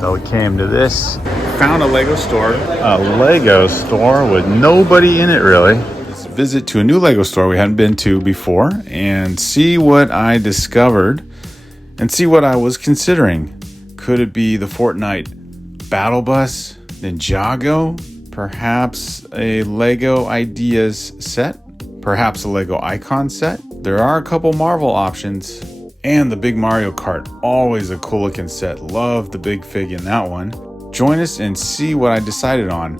So we came to this, found a Lego store. A Lego store with nobody in it really. Let's visit to a new Lego store we hadn't been to before and see what I discovered and see what I was considering. Could it be the Fortnite Battle Bus, Ninjago, perhaps a Lego Ideas set, perhaps a Lego Icon set? There are a couple Marvel options. And the big Mario Kart, always a cool looking set. Love the big fig in that one. Join us and see what I decided on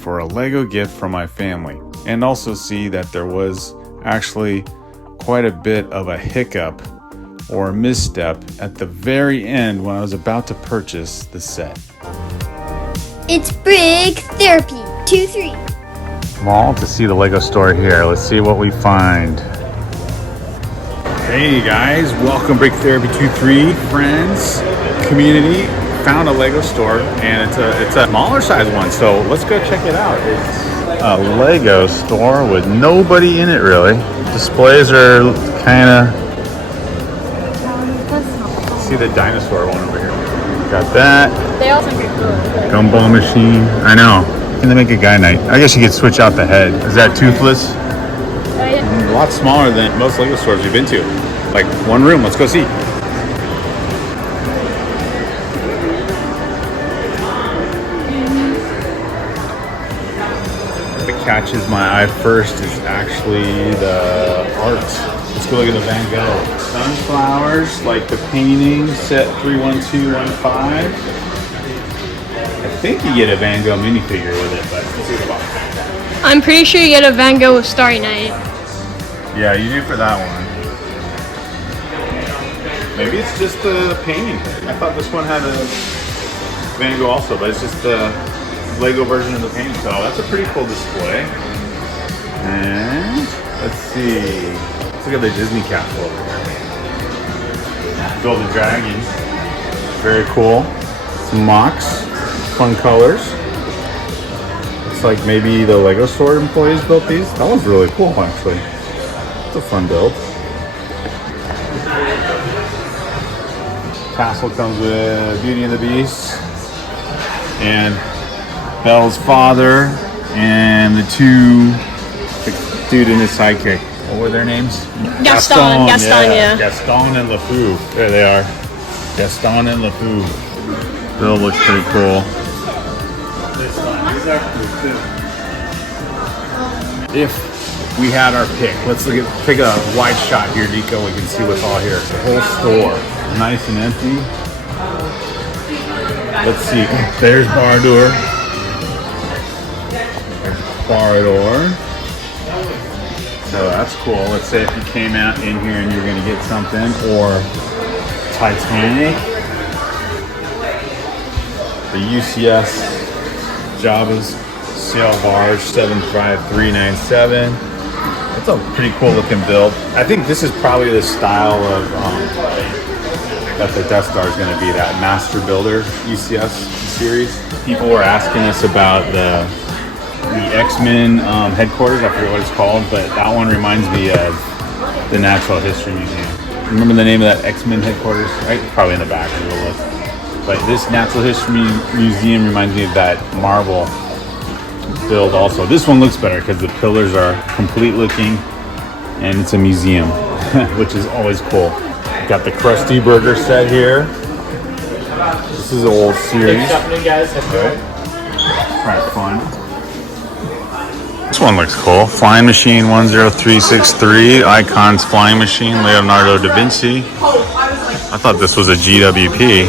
for a Lego gift from my family. And also see that there was actually quite a bit of a hiccup or a misstep at the very end when I was about to purchase the set. It's Brick Therapy 2-3. Mall to see the Lego store here. Let's see what we find. Hey guys, welcome Break Therapy 2-3 friends, community. Found a Lego store and it's a smaller size one, so let's go check it out. It's a Lego store with nobody in it really. Displays are kind of. See the dinosaur one over here. Got that. They also get cool. Gumball machine. I know. Can they make a guy night? I guess you could switch out the head. Is that toothless? A lot smaller than most Lego stores we've been to. Like one room, let's go see. What catches my eye first is actually the art. Let's go look at the Van Gogh. Sunflowers, like the painting, set 31215. I think you get a Van Gogh minifigure with it, but let's see what about it. I'm pretty sure you get a Van Gogh with Starry Night. Yeah, you do for that one. Maybe it's just the painting. I thought this one had a Van Gogh also, but it's just the Lego version of the painting. So that's a pretty cool display. And let's see. Let's look at the Disney castle over here. Build a dragon. Very cool. Some mocks. Fun colors. Looks like maybe the Lego store employees built these. That one's really cool actually. It's a fun build. Castle comes with Beauty and the Beast and Belle's father and the dude and his sidekick. What were their names? Gaston, yeah. Gaston and LeFou. There they are. Gaston and LeFou. Bill looks pretty cool. If we had our pick, let's take a wide shot here, Nico. We can see what's all here. The whole store, nice and empty. Let's see. There's Bardoor. So that's cool. Let's say if you came out in here and you're gonna get something, or Titanic, the UCS Jabba's sail barge 75397. It's a pretty cool looking build. I think this is probably the style of that the Death Star is going to be, that Master Builder UCS series. People were asking us about the X-Men headquarters. I forget what it's called, but that one reminds me of the Natural History Museum. Remember the name of that X-Men headquarters? Right? Probably in the back. We'll look. But this Natural History Museum reminds me of that Marvel build also. This one looks better because the pillars are complete looking and it's a museum, which is always cool. Got the Krusty Burger set here. This is an old series. Okay. Alright, fun. This one looks cool. Flying Machine 10363, Icons Flying Machine, Leonardo da Vinci. I thought this was a GWP,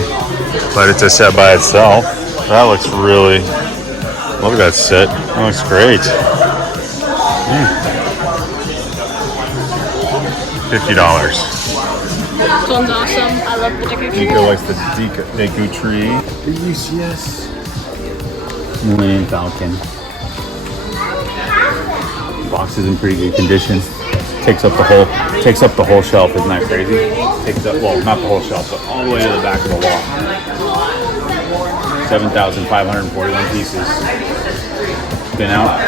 but it's a set by itself. That looks really, look at that set. That looks great. $50. This one's awesome. I love the Deku Tree. Nico likes the Deku Tree. The UCS Millennium Falcon. Box is in pretty good condition. Takes up the whole shelf. Isn't that crazy? Takes up, well, not the whole shelf, but all the way to the back of the wall. 7,541 pieces. Been out.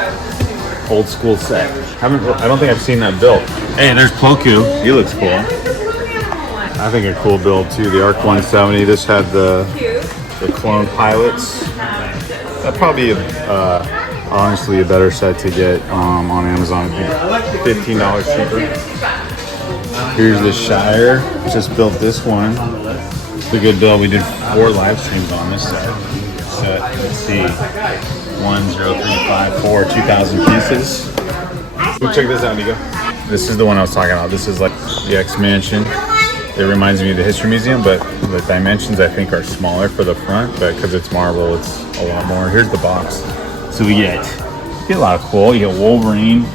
Old school set. I don't think I've seen that built. Hey, there's Plo Koon. He looks cool. I think a cool build too. The Arc 170. This had the the clone pilots. That'd probably be honestly a better set to get on Amazon. $15 cheaper. Here's the Shire. Just built this one. It's a good build. We did 4 live streams on this set. Let's see. 1, 0, 3, 5, 4, 2,000 pieces. Go check this out, Nico. This is the one I was talking about. This is like the X Mansion. It reminds me of the History Museum, but the dimensions I think are smaller for the front, but because it's marble, it's a lot more. Here's the box. So we get a lot of cool. You get Wolverine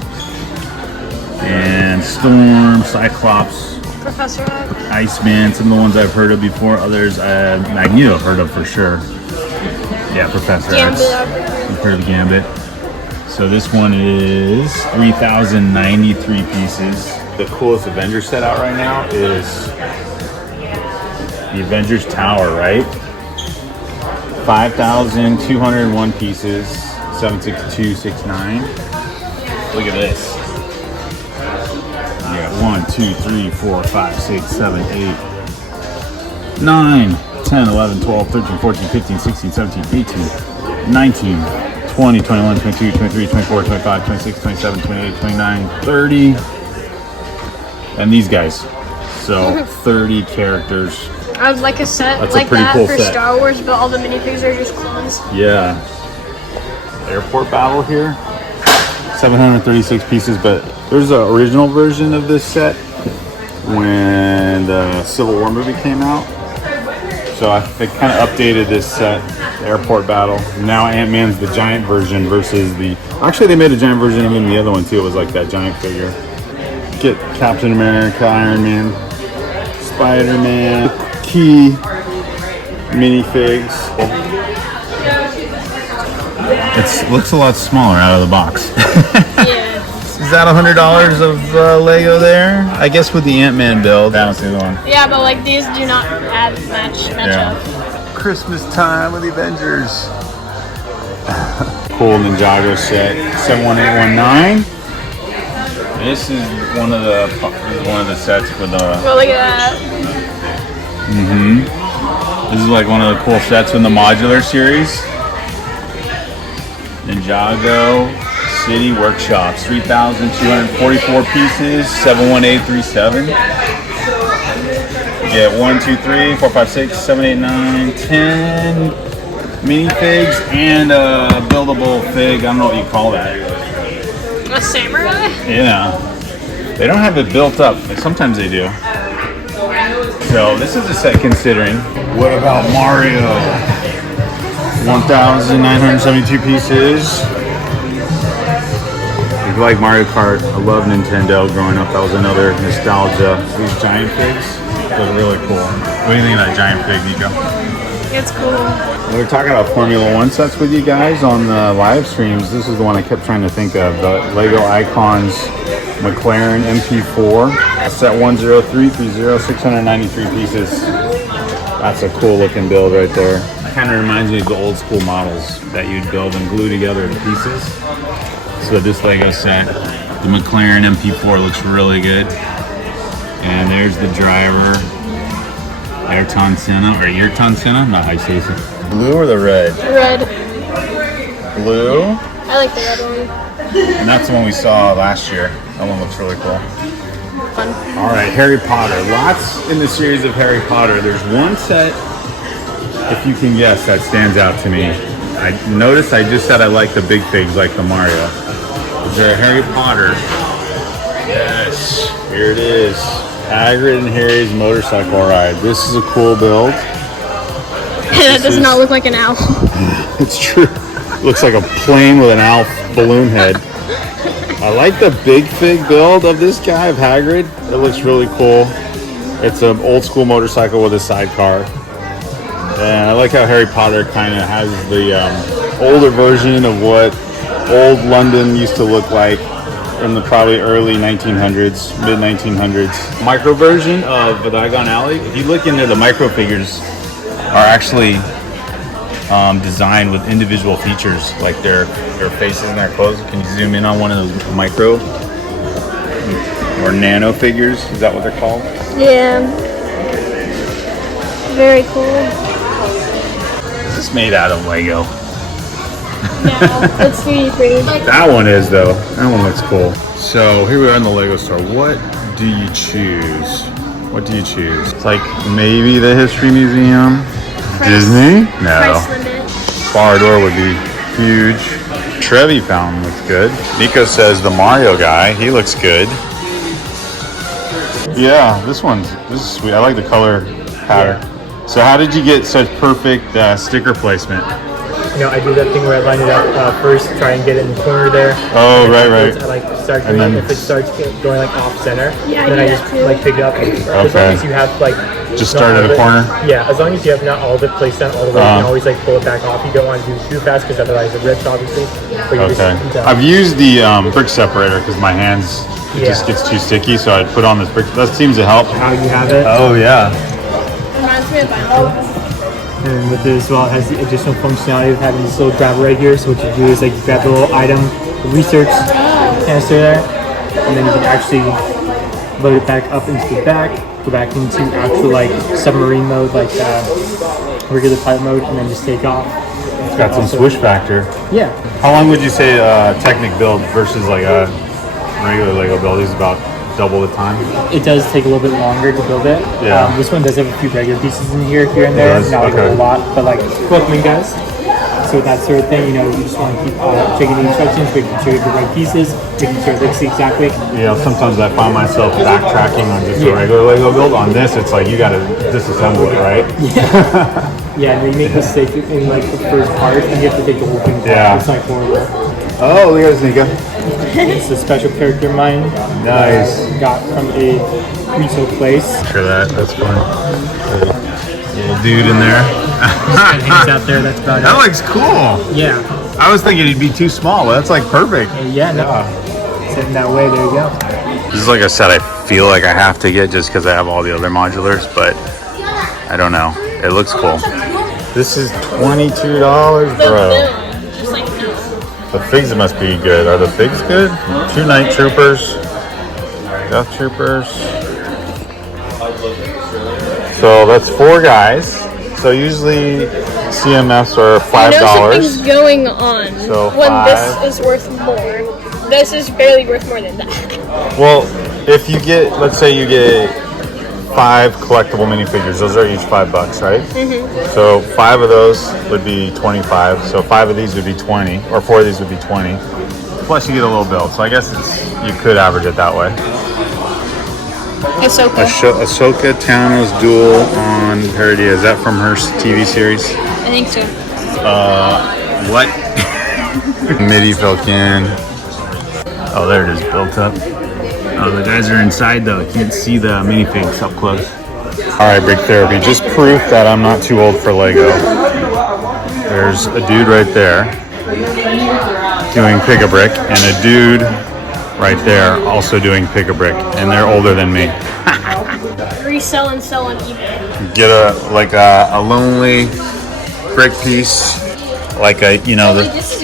and Storm, Cyclops, Professor X. Iceman, some of the ones I've heard of before. Others Magneto I've heard of for sure. Yeah, Professor X. I've heard of Gambit. So this one is 3,093 pieces. The coolest Avengers set out right now is the Avengers Tower, right? 5,201 pieces, 76269. Look at this. You got 1, 2, 3, 4, 5, 6, 7, 8, 9, 10, 11, 12, 13, 14, 15, 16, 17, 18, 19, 20, 21, 22, 23, 24, 25, 26, 27, 28, 29, 30. And these guys. So 30 characters. I would like a set That's like a pretty that cool for set. Star Wars, but all the minifigs are just clones. Yeah. Airport battle here. 736 pieces, but there's an original version of this set when the Civil War movie came out. So they kind of updated this set, the airport battle. Now Ant-Man's the giant version versus the... Actually, they made a giant version of him in the other one too. It was like that giant figure. Get Captain America, Iron Man, Spider-Man, Key, minifigs. It looks a lot smaller out of the box. Yeah. Is that $100 of Lego there? I guess with the Ant-Man build. That was the other one. Yeah, but like these do not match up. Christmas time with the Avengers. Cool Ninjago set, 71819. This is one of the sets for the. Well, look at that. This is like one of the cool sets in the modular series. Ninjago City Workshops, 3,244 pieces, 71837. You get 1, 2, 3, 4, 5, 6, 7, 8, 9, 10 minifigs and a buildable fig. I don't know what you call that. A samurai? Yeah. They don't have it built up. Sometimes they do. So this is a set considering. What about Mario? 1,972 pieces. If you like Mario Kart, I love Nintendo growing up. That was another nostalgia. These giant figs look really cool. What do you think of that giant fig, Nico? It's cool. We were talking about Formula One sets with you guys on the live streams. This is the one I kept trying to think of. The Lego Icons McLaren MP4. Set 10330, 693 pieces. That's a cool looking build right there. It kind of reminds me of the old school models that you'd build and glue together the pieces. So this Lego set, the McLaren MP4 looks really good. And there's the driver. Ayrton Senna, or Ayrton Senna? Not how you say it. Blue or the red? Red. Blue. I like the red one. And that's the one we saw last year. That one looks really cool. Fun. All right, Harry Potter. Lots in the series of Harry Potter. There's one set, if you can guess, that stands out to me. I noticed I just said I like the big figs like the Mario. Is there a Harry Potter? Yes, here it is. Hagrid and Harry's motorcycle ride. This is a cool build. That does not look like an owl. It's true. Looks like a plane with an owl balloon head. I like the big fig build of this guy, of Hagrid. It looks really cool. It's an old school motorcycle with a sidecar. And I like how Harry Potter kind of has the older version of what old London used to look like in the probably early 1900s, mid 1900s. Micro version of the Diagon Alley. If you look into the micro figures, are actually designed with individual features like their faces and their clothes. Can you zoom in on one of those micro or nano figures? Is that what they're called? Yeah. Very cool. this made out of Lego? Yeah, it's 3D printed. That one is though. That one looks cool. So here we are in the Lego store. What do you choose? What do you choose? It's like maybe the History Museum. Disney? No. Price limit. Bar door would be huge. Trevi fountain looks good. Nico says the Mario guy. He looks good. Yeah, this is sweet. I like the color pattern. So how did you get such perfect sticker placement? You know, I do that thing where I line it up first, try and get it in the corner there. Oh, And right. I like start doing it. If it starts going like off center, Yeah, I then do I that just too. like pick it up. As long as you have like Just not start all at a of it- corner? Yeah, as long as you have not all of it placed down all the way, you can always like pull it back off. You don't want to do it too fast because otherwise it rips, obviously. But you Okay. just, I've used the brick separator because my hands it just Yeah. gets too sticky, so I put on this brick. That seems to help. how you have it. Oh yeah. Reminds me of Bible. And with it as well, it has the additional functionality of having this little grabber right here. So what you do is like you grab the little item, the research canister there, and then you can actually load it back up into the back, go back into actual like submarine mode, like regular pilot mode, and then just take off. It's got some swish factor. Yeah. How long would you say Technic build versus like a regular Lego build is about double the time? It does take a little bit longer to build it. Yeah. This one does have a few regular pieces in here and there, does? not like Okay. a whole lot, but like welcoming guys. So with that sort of thing, you know, you just want to keep checking the instructions, making sure you have the right pieces, making sure it looks exactly. You know, sometimes I find myself backtracking on just a regular Lego build. On this, it's like you got to disassemble it, right? Yeah, and then you make mistakes in like the first part, and you have to take the whole thing apart. Yeah. It's like horrible. Oh, look at this, Nico. It's a special character of mine. Nice. Got from a retail place. Sure that's fun. Little dude in there. That hangs out there. That's about That it. looks cool. Yeah. I was thinking it'd be too small, but that's like perfect. Yeah. No. Sitting that way. There you go. This is like a set I feel like I have to get just because I have all the other modulars, but I don't know. It looks cool. This is $22, bro. Just like The figs must be good. Are the figs good? 2 Night Troopers, Death Troopers. So that's 4 guys. So usually CMFs are $5. I know something's going on So when 5. this is worth more. This is barely worth more than that. Well, if you get, let's say you get 5 collectible minifigures, those are each $5, right? Mm-hmm. So 5 of those would be 25. So 5 of these would be 20, or 4 of these would be 20. Plus you get a little build. So I guess you could average it that way. Ahsoka. Ahsoka Tano's Duel on Paradia. Is that from her TV series? I think so. What? MIDI Falcon. Oh, there it is, built up. Oh, the guys are inside though. You can't see the minifigs up close. All right, Break Therapy. Just proof that I'm not too old for Lego. There's a dude right there doing Pick-a-Brick, and a dude right there also doing Pick-a-Brick, and they're older than me. Resell and sell on eBay. Get a lonely brick piece, like a Look at this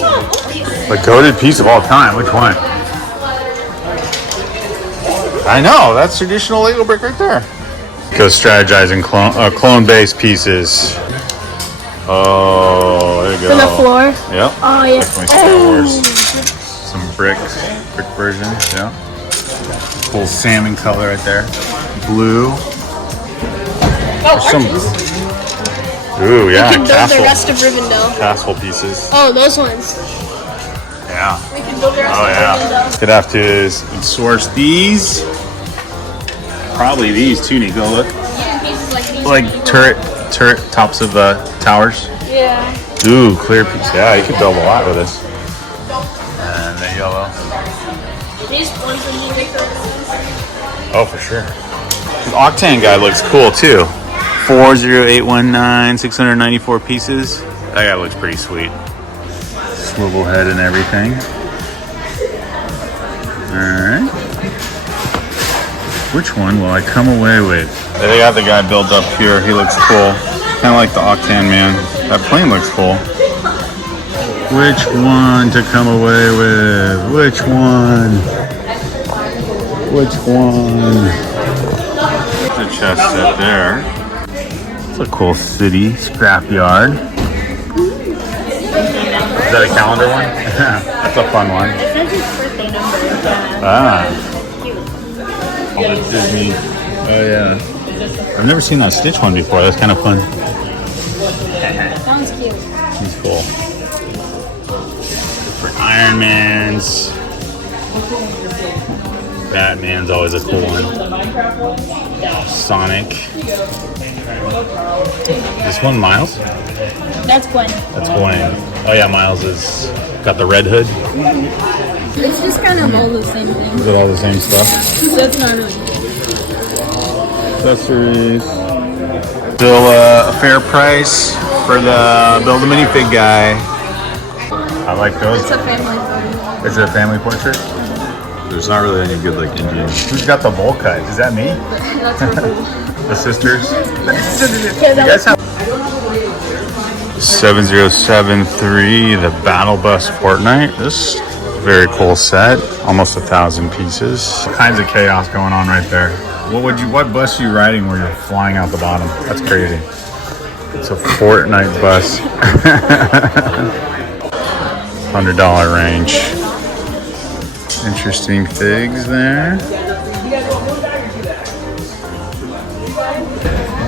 one. the goated piece of all time. Which one? I know, that's traditional Lego brick right there. Go strategizing clone-based pieces. Oh, there you go. From the floor. Yep. Oh yeah. Definitely Star Wars. Some brick version. Yeah. Cool salmon color right there. Blue. Oh, Some. arches. Ooh, yeah. We can build the Castle. rest of Rivendell. Castle pieces. Oh, those ones. Yeah. We can build the rest Oh of yeah. Rivendell. Could have to source these. Probably these too, Nico. Look. Yeah, pieces like these. Like turret tops of towers. Yeah. Ooh, clear piece. Yeah, you could build a lot with this. And the yellow. These ones would be bigger. Oh, for sure. The Octane guy looks cool too. 40819, 694 pieces. That guy looks pretty sweet. Swivel head and everything. Alright. Which one will I come away with? They got the guy built up here. He looks cool. Kind of like the Octane man. That plane looks cool. Which one to come away with? Which one? Which one? The chest set there. a cool city scrapyard. Is that a calendar one? That's a fun one. It says his birthday number. Ah. All the Disney. Oh yeah. I've never seen that Stitch one before. That's kind of fun. Sounds cute. He's cool. For Iron Man's. Batman's always a cool one. Sonic. This one Miles? That's Gwen. That's Gwen. Oh yeah, Miles is got the red hood. It's just kind of all the same thing. Is it all the same stuff? That's not really good. Accessories. Still a fair price for the Build a Minifig guy. I like those. It's a family photo. Is it a family portrait? There's not really any good like Indian. Who's got the bowl cut? Is that me? That's her boo. The sisters? Yeah, that was 7073, the Battle Bus Fortnite. This very cool set, almost 1,000 pieces. All kinds of chaos going on right there. What bus are you riding where you're flying out the bottom? That's crazy. It's a Fortnite bus. $100 range. Interesting figs there.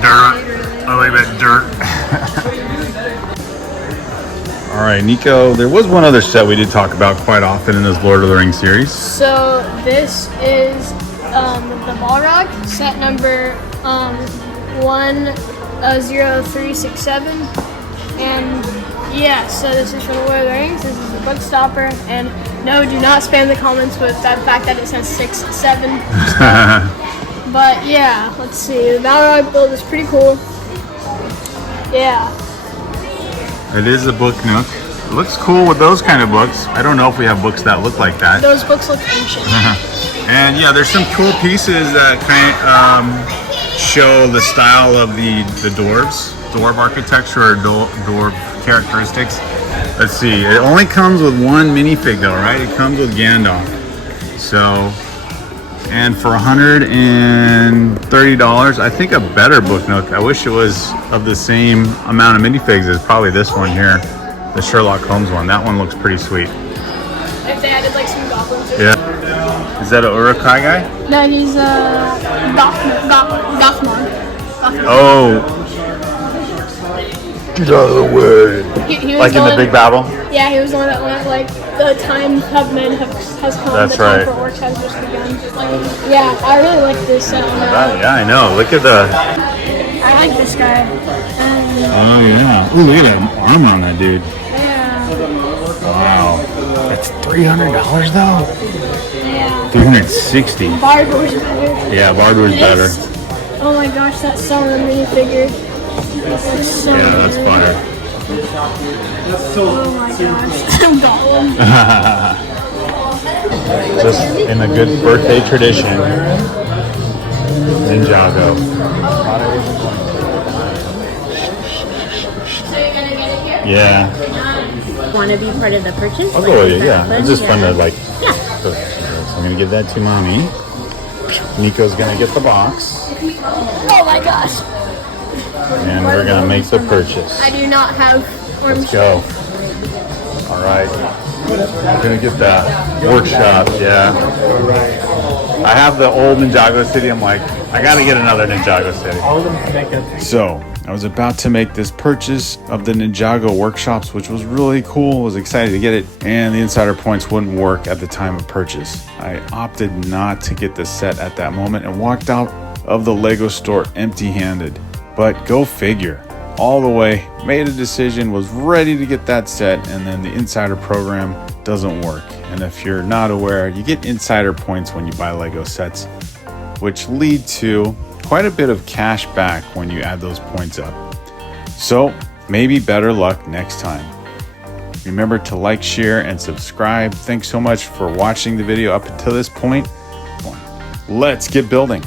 Dirt. I like that dirt. All right, Nico, there was one other set we did talk about quite often in this Lord of the Rings series. So this is the Balrog, set number 10367, and yeah, so this is from the Lord of the Rings. This is the book stopper, and no, do not spam the comments with that fact that it says 6-7. But yeah, let's see. The Balrog build is pretty cool. Yeah. It is a book nook. It looks cool with those kind of books. I don't know if we have books that look like that. Those books look ancient. And yeah, there's some cool pieces that kind show the style of the dwarf architecture or dwarf characteristics. Let's see, it only comes with one minifig though, right? It comes with Gandalf. So, and for $130, I think a better book nook. I wish it was of the same amount of minifigs as probably this one here, the Sherlock Holmes one. That one looks pretty sweet. If they added like some goblins. Yeah. Is that an Uruk-hai guy? No, he's Gothmog. Oh. Get out of the way. He was Like in the big battle? Yeah, he was the one that went like the time of men has come. That's the time right. for orcs has just begun. Yeah, I really like this. Yeah, I know. Look at the. I like this guy. Oh yeah. Ooh, look at that armor on that dude. Yeah. Wow. That's $300 though. Yeah. 360. Bardur's better. Yeah, Bardur's better. Oh my gosh, that Sauron minifigure. That's so Yeah, that's good. fire. Oh my gosh. Gollum. Just in the good birthday tradition, Ninjago. So you're gonna get it here? Yeah, Want to be part of the purchase? I'll go with you. Yeah, it's just fun to like. Yeah. So I'm gonna give that to mommy. Nico's gonna get the box, Oh my gosh. and we're gonna make the purchase. I do not have orange. Let's go. All right. I'm gonna get that workshop. Yeah. I have the old Ninjago City. I'm like, I gotta get another Ninjago City. All of them connect up. So I was about to make this purchase of the Ninjago workshops, which was really cool. I was excited to get it, and the insider points wouldn't work at the time of purchase. I opted not to get the set at that moment and walked out of the Lego store empty-handed. But go figure. All the way, made a decision, was ready to get that set, and then the insider program doesn't work. And if you're not aware, you get insider points when you buy Lego sets, which lead to quite a bit of cash back when you add those points up. So maybe better luck next time. Remember to like, share, and subscribe. Thanks so much for watching the video up until this point. Let's get building.